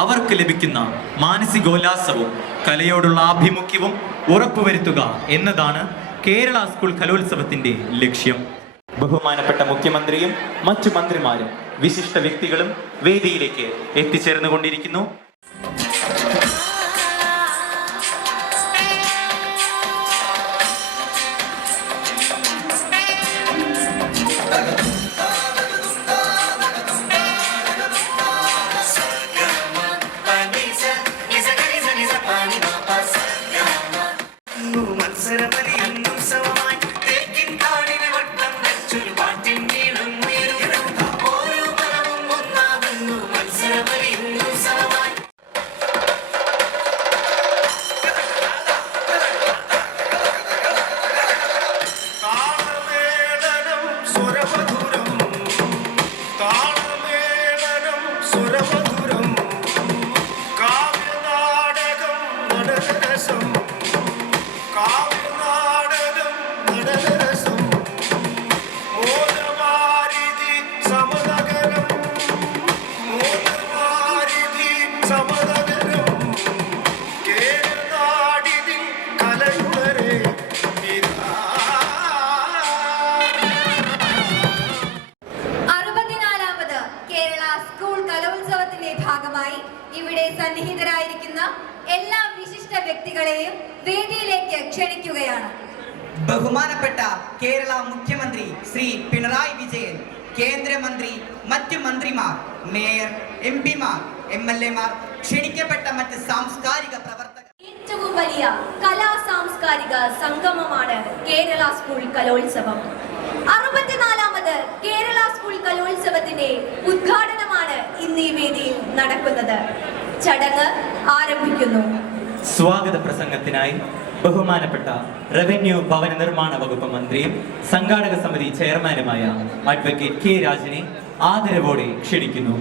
അവർക്ക് ലഭിക്കുന്ന മാനസികോല്ലാസവും കലയോടുള്ള ആഭിമുഖ്യവും ഉറപ്പുവരുത്തുക എന്നതാണ് കേരള സ്കൂൾ കലോത്സവത്തിന്റെ ലക്ഷ്യം. ബഹുമാനപ്പെട്ട മുഖ്യമന്ത്രിയും മറ്റു മന്ത്രിമാരും വിശിഷ്ട വ്യക്തികളും വേദിയിലേക്ക് എത്തിച്ചേർന്നുകൊണ്ടിരിക്കുന്നു. ഇവിടെ സന്നിഹിതരായിരിക്കുന്ന എല്ലാ വിശിഷ്ട വ്യക്തികളെയും വേദിയിലേക്ക് ക്ഷണിക്കുകയാണ്. ബഹുമാനപ്പെട്ട കേരള മുഖ്യമന്ത്രി ശ്രീ പിണറായി വിജയൻ, കേന്ദ്രമന്ത്രി, മറ്റു മന്ത്രിമാർ, മേയർ, എംപിമാർ, MLA മാർ, ക്ഷണിക്കപ്പെട്ട മറ്റ് സാംസ്കാരിക പ്രവർത്തകർ. ഏറ്റവും വലിയ കലാ സാംസ്കാരിക സംഗമമാണ് കേരള സ്കൂൾ കലോത്സവം. 64ാമത് കേരള സ്കൂൾ കലോത്സവത്തിന്റെ ഉദ്ഘാടനമാണ് ഇന്ന് ഈ വേദിയിൽ നടക്കുന്നത്. ചടങ്ങ് ആരംഭിക്കുന്നു. സ്വാഗത പ്രസംഗത്തിനായി ബഹുമാനപ്പെട്ട റവന്യൂ ഭവന നിർമ്മാണ വകുപ്പ് മന്ത്രിയും സംഘാടക സമിതി ചെയർമാനുമായ അഡ്വക്കേറ്റ് കെ രാജനെ ആദരവോടെ ക്ഷണിക്കുന്നു.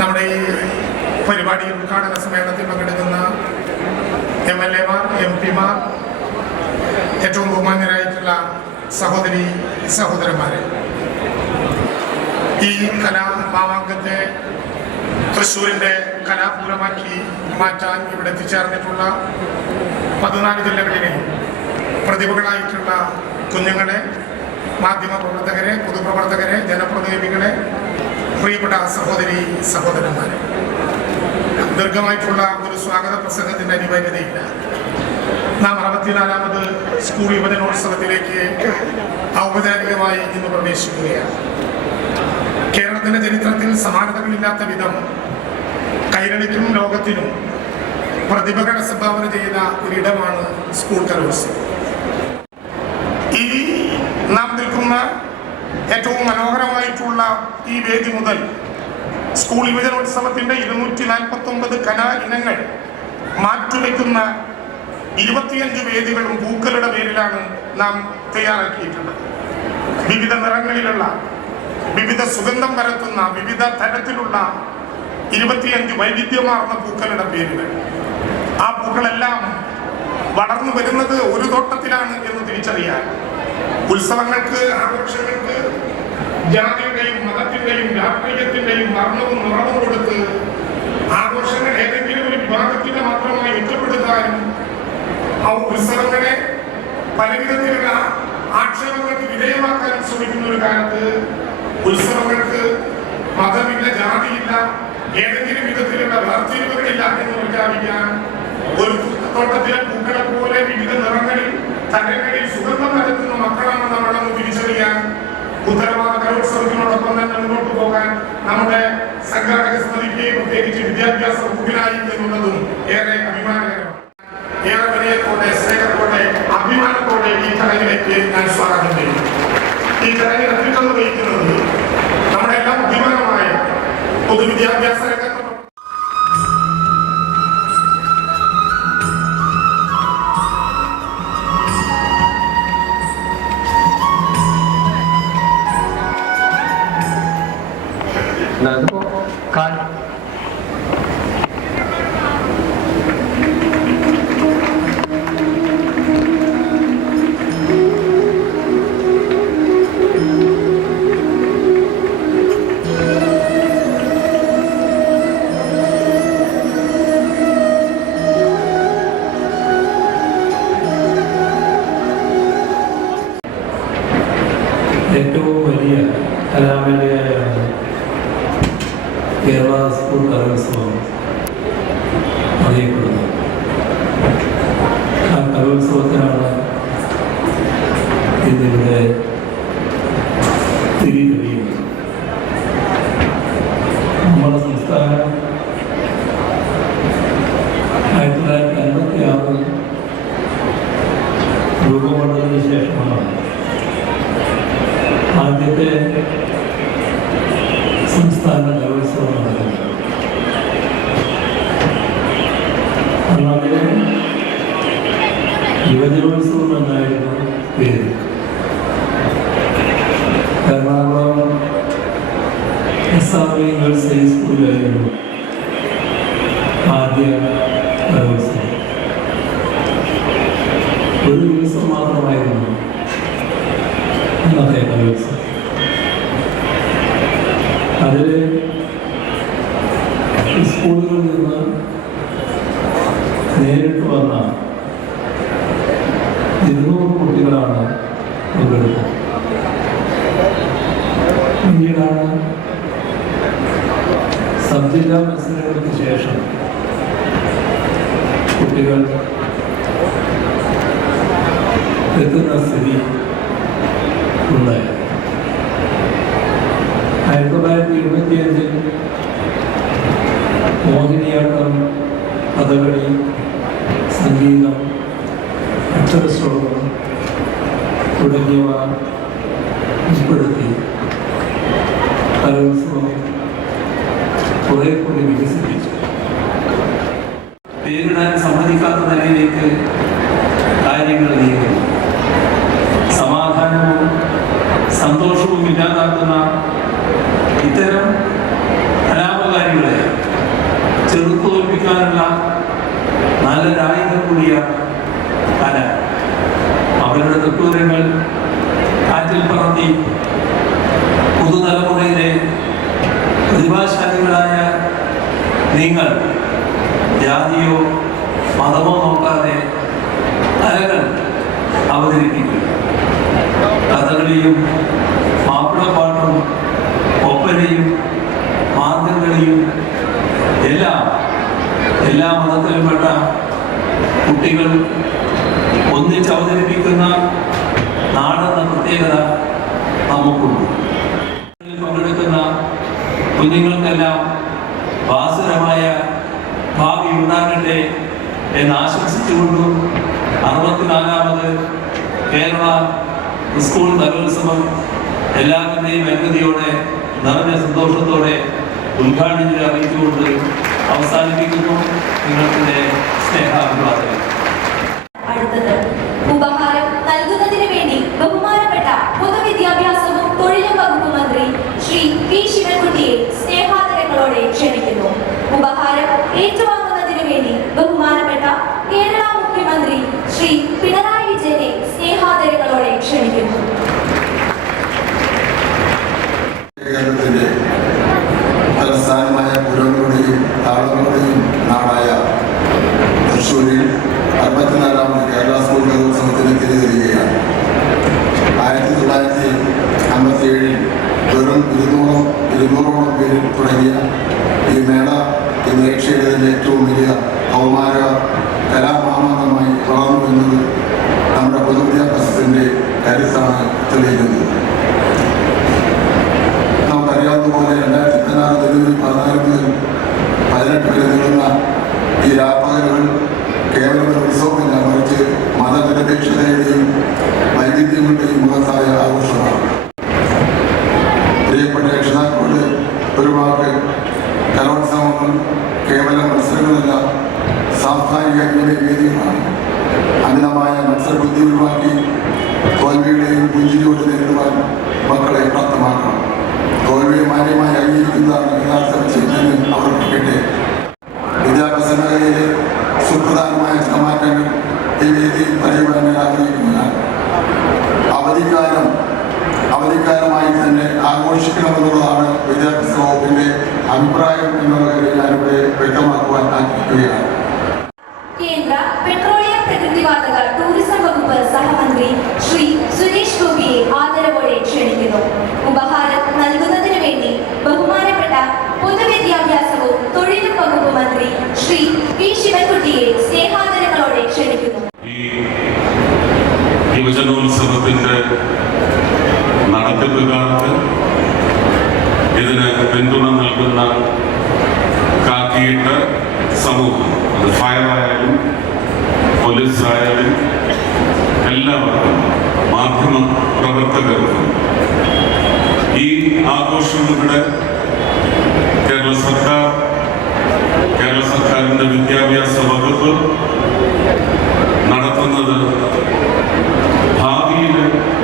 നമ്മുടെ ഈ പരിപാടി ഉദ്ഘാടന സമ്മേളനത്തിൽ പങ്കെടുക്കുന്ന MLA മാർ, MP മാർ, ഏറ്റവും ബഹുമാന്യരായിട്ടുള്ള സഹോദരി സഹോദരന്മാരെ, ഈ കലാമാമാങ്കത്തെ തൃശ്ശൂരിൻ്റെ കലാപൂരമാക്കി മാറ്റാൻ ഇവിടെ എത്തിച്ചേർന്നിട്ടുള്ള 14 ജില്ലകളിലെയും പ്രതിഭകളായിട്ടുള്ള കുഞ്ഞുങ്ങളെ, മാധ്യമ പ്രവർത്തകരെ, പൊതുപ്രവർത്തകരെ, ജനപ്രതിനിധികളെ, പ്രിയപ്പെട്ട സഹോദരി സഹോദരന്മാരെ, ദീർഘമായിട്ടുള്ള ഒരു സ്വാഗത പ്രസംഗത്തിൻ്റെ അനിവാര്യതയില്ല. നാം 64ാമത് സ്കൂൾ യുവജനോത്സവത്തിലേക്ക് ഔപചാരികമായി ഇന്ന് പ്രവേശിക്കുകയാണ്. കേരളത്തിന്റെ ചരിത്രത്തിൽ സമാനതകളില്ലാത്ത വിധം കൈരളിക്കും ലോകത്തിനും പ്രതിഭകളെ സംഭാവന ചെയ്ത ഒരിടമാണ് സ്കൂൾ കലോത്സവം. ഈ നാം നിൽക്കുന്ന ഏറ്റവും മനോഹരമായിട്ടുള്ള ഈ വേദി മുതൽ സ്കൂൾ യുവജനോത്സവത്തിന്റെ 249 കലാ ഇനങ്ങൾ മാറ്റുവെക്കുന്ന 25 വേദികളും പൂക്കളുടെ പേരിലാണ് നാം തയ്യാറാക്കിയിട്ടുള്ളത്. വിവിധ നിറങ്ങളിലുള്ള, വിവിധ സുഗന്ധം പരത്തുന്ന, വിവിധ തരത്തിലുള്ള 25 വൈവിധ്യമാർന്ന പൂക്കളുടെ പേരുകൾ. ആ പൂക്കളെല്ലാം വളർന്നു വരുന്നത് ഒരു തോട്ടത്തിലാണ് എന്ന് തിരിച്ചറിയാൻ ഉത്സവങ്ങൾക്ക്, ആഘോഷങ്ങൾക്ക് ജാതിയുടെയും മതത്തിന്റെയും രാഷ്ട്രീയത്തിന്റെയും വർണ്ണവും നിറവും കൊടുത്ത് ആഘോഷങ്ങൾ ഏതെങ്കിലും ഒരു വിഭാഗത്തിന്റെ മാത്രമായി ഒറ്റപ്പെടുത്താനും ആ ഉത്സവങ്ങളെ പലവിധത്തിലുള്ള ആക്ഷേപങ്ങൾക്ക് വിധേയമാക്കാനും ശ്രമിക്കുന്ന ഒരു കാലത്ത് ഉത്സവങ്ങൾക്ക് മതമില്ല, ജാതിയില്ല, ഏതെങ്കിലും വിധത്തിലുള്ള വേർതിരിവുകളില്ല എന്നുള്ള പ്രത്യേകിച്ച് വിദ്യാഭ്യാസ വകുപ്പിലായി എന്നുള്ളതും ഏറെ അഭിമാനകരമാണ്. ഏറെ വിനയത്തോടെ, സ്നേഹത്തോടെ, അഭിമാനത്തോടെ ഈ ചടങ്ങിലേക്ക് ഞാൻ സ്വാഗതം ചെയ്യുന്നു. ഈ ചടങ്ങിൽ അധ്യക്ഷത വഹിക്കുന്നത് നമ്മുടെ എല്ലാം അഭിമാനമായ പൊതുവിദ്യാഭ്യാസ രംഗത്ത് ഏറ്റവും വലിയ കലാമേളയായാണ് കേരള സ്കൂൾ കലോത്സവം അറിയപ്പെടുന്നത്. ആ കലോത്സവത്തിനാണ് ഇതിവിടെ തിരിതെളിയുന്നത്. നമ്മുടെ സംസ്ഥാനം 1956 രൂപപ്പെട്ടതിന് ശേഷമാണ് ആദ്യത്തെ സംസ്ഥാന കലോത്സവം നടക്കുന്നത്. അന്നതിന് യുവജനോത്സവം എന്നായിരുന്നു പേര്. എറണാകുളം SRV ഗേൾസ് ഹൈസ്കൂളിലായിരുന്നു ആദ്യ കലോത്സവം. ഒരു ദിവസം മാത്രമായിരുന്നു അന്നത്തെ കലോത്സവം. അതിൽ സ്കൂളുകളിൽ നിന്ന് നേരിട്ട് വന്ന 200 കുട്ടികളാണ് പങ്കെടുത്തത്. പിന്നീടാണ് സബ് ജില്ലാ മത്സരങ്ങൾക്ക് ശേഷം കുട്ടികൾ എത്തുന്ന സ്ഥിതി ഉണ്ടായി. 1925 മോഹിനിയാട്ടം, കഥകളി, സംഗീതം, അക്ഷരശ്ലോകം തുടങ്ങിയവ ഉൾപ്പെടുത്തി കലോത്സവം കുറെ കൂടി വികസിപ്പിച്ചു. പേരിടാൻ സമ്മതിക്കാത്ത നിലയിലേക്ക് കാര്യങ്ങൾ നീങ്ങുന്നു. സമാധാനവും സന്തോഷവും ഇല്ലാതാക്കുന്ന ഇത്തരം കലാപകാരികളെ ചെറുത്തോൽപ്പിക്കാനുള്ള നല്ലൊരായുധം കൂടിയ കല. അവരുടെ തത്വങ്ങൾ കാറ്റിൽ പറത്തി പുതുതലമുറയിലെ പ്രതിഭാശാലികളായ നിങ്ങൾ ജാതിയോ മതമോ നോക്കാതെ കലകൾ അവതരിപ്പിക്കുക. കഥകളിയും മാപ്പിളപ്പാട്ടും ഒപ്പനയും മാർഗംകളിയും എല്ലാ മതത്തിലുംപ്പെട്ട കുട്ടികൾ ഒന്നിച്ച് അവതരിപ്പിക്കുന്ന നാടെന്ന പ്രത്യേകത നമുക്കുണ്ട്. പങ്കെടുക്കുന്ന കുഞ്ഞുങ്ങൾക്കെല്ലാം വാസുരമായ ഭാവി ഉണ്ടാകട്ടെ എന്ന് ആശംസിച്ചുകൊണ്ടും 64ാമത് കേരള സ്കൂൾ കലോത്സവം എല്ലാവരുടെയും അനുമതിയോടെ നിറഞ്ഞ സന്തോഷത്തോടെ ഉദ്ഘാടനം അറിയിച്ചുകൊണ്ട് അവസാനിപ്പിക്കുന്നു. നിങ്ങൾക്ക് സ്നേഹാഭിവാദനം. അടുത്തത് ഉപഹാരം നൽകുന്നതിന് വേണ്ടി ബഹുമാനപ്പെട്ട പൊതുവിദ്യാഭ്യാസവും തൊഴിലും വകുപ്പ് മന്ത്രി ശ്രീ പി ശിവൻകുട്ടിയെ സ്നേഹാദരങ്ങളോടെ ക്ഷണിക്കുന്നു. ഉപഹാരം ഏറ്റുവാങ്ങുന്നതിന് വേണ്ടി ബഹുമാനപ്പെട്ട കേരള മുഖ്യമന്ത്രി ശ്രീ പിണറായി വിജയനെ സ്നേഹാദരങ്ങളോടെ ക്ഷണിക്കുന്നു. കേരളത്തിന്റെ തലസ്ഥാനമായ പുരങ്ങളുടെയും താളങ്ങളുടെയും നാടായ തൃശ്ശൂരിൽ 64ാമത് കേരള സ്കൂൾ കലോത്സവത്തിന് തിരിതെളിയുകയാണ്. 1957 വെറും 200ഓളം പേരിൽ തുടങ്ങിയ ഈ മേള ഇന്ന് ഏഷ്യയിലെ ഏറ്റവും വലിയ കൗമാര കലാമാമാങ്കമായി വളർന്നു എന്നത് നമ്മുടെ പൊതുവിദ്യാഭ്യാസത്തിന്റെ കരുത്താണ് തെളിയിക്കുന്നത്. നമുക്കറിയാവുന്നതുപോലെ 2016 ജനുവരി 14 മുതൽ 18 കേവലം മത്സരങ്ങളല്ല, സാംസ്കാരിക വേദികളാണ്. അമിതമായ മത്സരബുദ്ധി ഒഴിവാക്കി തോൽവികളെയും പുഞ്ചിരിയോട് നേരിടുവാൻ മക്കളെ പ്രാപ്തമാക്കണം. തോൽവിയെ മാന്യമായി അംഗീകരിക്കുന്നതാണ് യഥാർത്ഥ വിജയമെന്ന് അവർ പറയട്ടെ. വിദ്യാഭ്യാസ മേഖലയിലെ സുപ്രധാനമായ ചില മാറ്റങ്ങൾ ഈ വേദിയിൽ പറയുവാൻ ഞാൻ ആഗ്രഹിക്കുന്നതാണ്. അവധിക്കാലമായി തന്നെ ആഘോഷിക്കണമെന്നുള്ളതാണ് വിദ്യാഭ്യാസ വകുപ്പിന്റെ അഭിപ്രായം എന്നുള്ള കാര്യം ഞാനിവിടെ വ്യക്തമാക്കുവാൻ ആഗ്രഹിക്കുകയാണ്. കേന്ദ്ര പെട്രോളിയം പ്രകൃതിവാതക ടൂറിസം വകുപ്പ് സഹമന്ത്രി ശ്രീ സുരേഷ് ഗോപിയെ ആദരവോടെ ക്ഷണിക്കുന്നു. ഉപഹാരം നൽകുന്നതിന് വേണ്ടി ബഹുമാനപ്പെട്ട പൊതുവിദ്യാഭ്യാസവും തൊഴിലും വകുപ്പ് മന്ത്രി ശ്രീ പി ശിവൻകുട്ടിയെ സ്നേഹാദരങ്ങളോടെ ക്ഷണിക്കുന്നു. ഈ യുവജനോത്സവത്തിന്റെ നടത്തിപ്പുകാർക്ക്, ഇതിന് പിന്തുണ നൽകുന്ന കാക്കിയിട്ട സമൂഹം, അത് ഫയറായാലും പോലീസായാലും എല്ലാവർക്കും, മാധ്യമ പ്രവർത്തകർക്കും ഈ ആഘോഷം ഇവിടെ കേരള സർക്കാരിന്റെ വിദ്യാഭ്യാസ വകുപ്പ് നടത്തുന്നത് ഭാവിയിൽ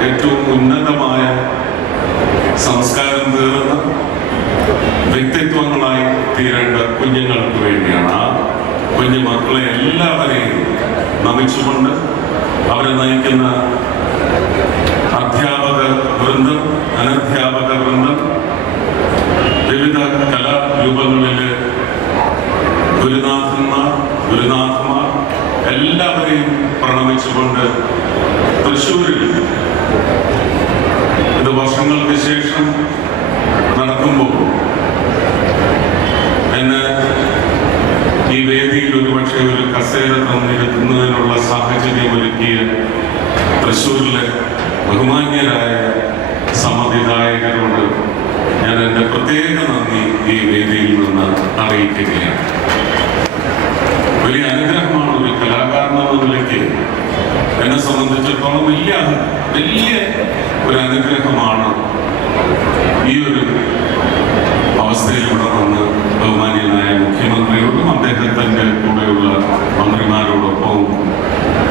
ഏറ്റവും ഉന്നതമായ സംസ്കാരം തീർന്ന വ്യക്തിത്വങ്ങളായി തീരേണ്ട കുഞ്ഞുങ്ങൾക്ക് വേണ്ടിയാണ്. ആ കുഞ്ഞു മക്കളെ എല്ലാവരെയും നമിച്ചുകൊണ്ട് അവരെ നയിക്കുന്ന അധ്യാപക വൃന്ദം, അനധ്യാപക വൃന്ദം, വിവിധ കലാരൂപങ്ങളിലെ ഗുരുനാഥന്മാർ എല്ലാവരെയും പ്രണമിച്ചുകൊണ്ട് തൃശ്ശൂരിൽ ഇത് വർഷങ്ങൾക്ക് ശേഷം നടക്കുമ്പോൾ എന്നെ ഈ വേദിയിൽ ഒരുപക്ഷെ ഒരു കസേര തന്നിരുത്തുന്നതിനുള്ള സാഹചര്യം ഒരുക്കിയ തൃശ്ശൂരിലെ ബഹുമാന്യരായ സമ്മതിദായകരോട് ഞാൻ എൻ്റെ പ്രത്യേക നന്ദി ഈ വേദിയിൽ നിന്ന് അറിയിക്കുകയാണ്. വലിയ അനുഗ്രഹമാണ് ഒരു കലാകാരൻ എന്ന നിലയ്ക്ക് എന്നെ സംബന്ധിച്ചിടത്തോളം വലിയ ഒരു അനുഗ്രഹമാണ് ഈ ഒരു അവസ്ഥയിലൂടെ വന്ന് ബഹുമാന്യനായ മുഖ്യമന്ത്രിയോടും അദ്ദേഹത്തിൻ്റെ കൂടെയുള്ള മന്ത്രിമാരോടൊപ്പവും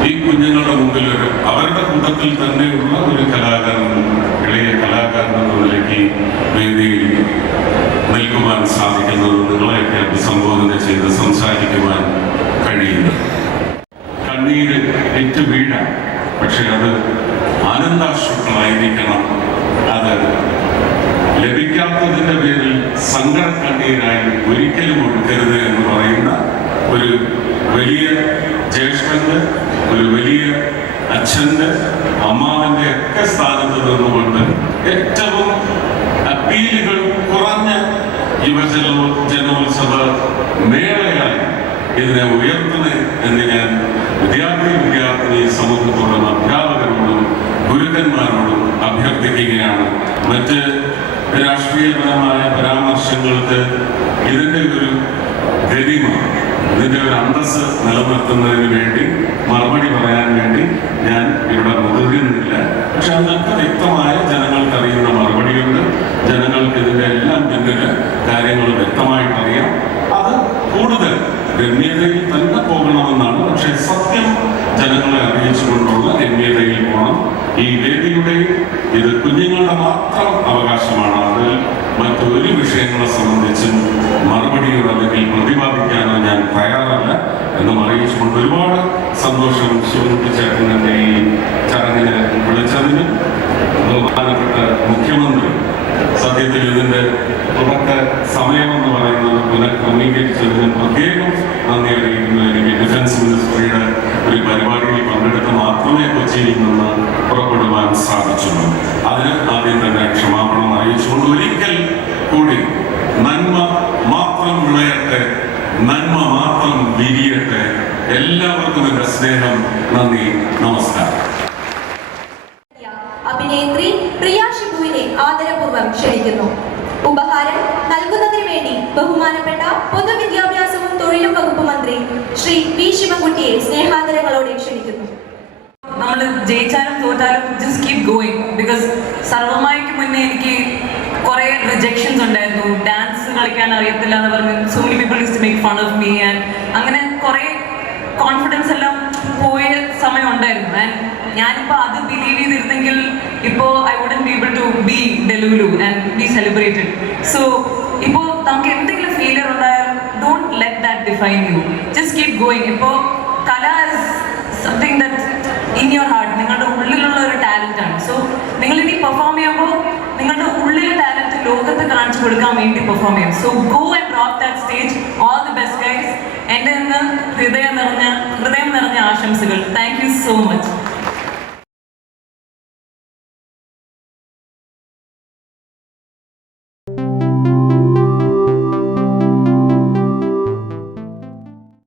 ഈ കുഞ്ഞുങ്ങളുടെ മുമ്പിൽ അവരുടെ കൂട്ടത്തിൽ തന്നെയുള്ള ഒരു കലാകാരൻ, ഇളയ കലാകാരൻ എന്ന നിലയ്ക്ക് വേദിയിൽ നിൽക്കുവാൻ സാധിക്കുന്നത്, നിങ്ങളെയൊക്കെ അഭിസംബോധന ചെയ്ത് സംസാരിക്കുവാൻ കഴിയുന്നു. കണ്ണീര് ഏറ്റു വീഴാം, പക്ഷെ അത് ആനന്ദാശ്രുക്കളായിരിക്കണം. അത് ലഭിക്കാത്തതിൻ്റെ പേരിൽ സങ്കട കണ്ണീരായി ഒരിക്കലും ഒഴുക്കരുത് എന്ന് പറയുന്ന ഒരു വലിയ ജ്യേഷ്ഠന്റെ, ഒരു വലിയ അച്ഛന്റെ, അമ്മാവന്റെ ഒക്കെ സ്ഥാനത്ത് നിന്നുകൊണ്ട് ഏറ്റവും അപ്പീലുകൾ കുറഞ്ഞ യുവജനോത്സവ മേളയായി ഇതിനെ ഉയർത്തണേ എന്ന് ഞാൻ വിദ്യാർത്ഥി സമൂഹത്തോടും അധ്യാപകരോടും ഗുരുക്കന്മാരോടും അഭ്യർത്ഥിക്കുകയാണ്. മറ്റ് രാഷ്ട്രീയപരമായ പരാമർശങ്ങൾക്ക് ഇതിൻ്റെ ഒരു ഗരിമ, ഇതിൻ്റെ ഒരു അന്തസ്സ് നിലനിർത്തുന്നതിന് വേണ്ടി മറുപടി പറയാൻ വേണ്ടി ഞാൻ ഇവിടെ മുതിരുന്നില്ല. പക്ഷെ അതിനൊക്കെ വ്യക്തമായ ജനങ്ങൾക്കറിയുന്ന മറുപടിയുണ്ട്. ജനങ്ങൾക്ക് ഇതിൻ്റെ എല്ലാം പിന്നിൽ കാര്യങ്ങൾ വ്യക്തമായിട്ട് അറിയാം. അത് കൂടുതൽ രമ്യതയിൽ തന്നെ പോകണമെന്നാണ്. പക്ഷെ സത്യം ജനങ്ങളെ അറിയിച്ചുകൊണ്ടുള്ള രമ്യതയിൽ പോകണം. ഈ വേദിയുടെയും ഇത് കുഞ്ഞുങ്ങളുടെ മാത്രം അവകാശമാണ്. അതിൽ മറ്റൊരു വിഷയങ്ങളെ സംബന്ധിച്ചും മറുപടിയോ അല്ലെങ്കിൽ പ്രതിപാദിക്കാനോ ഞാൻ തയ്യാറല്ല എന്നും അറിയിച്ചുകൊണ്ട് ഒരുപാട് സന്തോഷം ശിവൻകുട്ടിച്ചേട്ടനെ ഈ ചടങ്ങിന് വിളിച്ചതിന് ബഹുമാനപ്പെട്ട മുഖ്യമന്ത്രി സത്യത്തിൽ ഇതിൻ്റെ തുടക്ക സമയമെന്ന് പറയുന്നത് പുനഃക്രമീകരിച്ചതിന് പ്രത്യേകം നന്ദി അറിയിക്കുന്നു. എനിക്ക് ഡിഫൻസ് മിനിസ്ട്രിയുടെ ഒരു പരിപാടിയിൽ പങ്കെടുത്ത് മാത്രമേ കൊച്ചിയിൽ നിന്ന് പുറപ്പെടുവാൻ സാധിച്ചുള്ളൂ. അതിന് ആദ്യം തന്നെ ക്ഷമാപണം അറിയിച്ചുകൊണ്ട് ഒരിക്കൽ കൂടി നന്മ മാത്രം വിളയട്ടെ, നന്മ മാത്രം വിരിയട്ടെ. എല്ലാവർക്കും എൻ്റെ സ്നേഹം, നന്ദി, നമസ്കാരം. അഭിനേത്രി പ്രിയ ഷിബുവിനെ ആദരപൂർവ്വം ക്ഷണിക്കുന്നു. ഉപഹാരം നൽകുന്നതിന് വേണ്ടി ബഹുമാനപ്പെട്ട പൊതുവിദ്യാഭ്യാസവും തൊഴിലും വകുപ്പ് മന്ത്രി ശ്രീ പി ശിവൻകുട്ടിയെ സ്നേഹാദരങ്ങളോടെ ക്ഷണിക്കുന്നു. നമ്മൾ ജയിച്ചാലും തോറ്റാലും ജസ്റ്റ് കീപ് ഗോയിങ്. ബിക്കോസ് സർവമായ്ക്ക് മുന്നേ എനിക്ക് കുറേ റിജക്ഷൻസ് ഉണ്ടായിരുന്നു. ഡാൻസ് കളിക്കാൻ സംസാരിക്കാൻ അറിയത്തില്ല എന്ന് പറഞ്ഞ് so many people use to make fun of me and അങ്ങനെ കുറേ കോൺഫിഡൻസ് എല്ലാം പോയ സമയം ഉണ്ടായിരുന്നു. ആൻഡ് ഞാനിപ്പോൾ അത് ബിലീവ് ചെയ്തിരുന്നെങ്കിൽ ഇപ്പോൾ I wouldn't be able to be delulu and be celebrated. So ഇപ്പോൾ നമുക്ക് എന്തെങ്കിലും ഫെയിലിയർ ഉണ്ടായാലും don't let that define you, just keep going. ഇപ്പോൾ കല is something that in your heart, നിങ്ങളുടെ ഉള്ളിലുള്ള ഒരു ടാലൻ്റാണ്. സോ നിങ്ങളിനി പെർഫോം ചെയ്യുമ്പോൾ നിങ്ങളുടെ ഉള്ളിലെ ടാലൻറ്റ് ലോകത്ത് കാണിച്ചു കൊടുക്കാൻ വേണ്ടി പെർഫോം ചെയ്യും. So go and rock that stage. All the best guys. എൻ്റെ നിന്ന് ഹൃദയം നിറഞ്ഞ ആശംസകൾ. Thank you so much.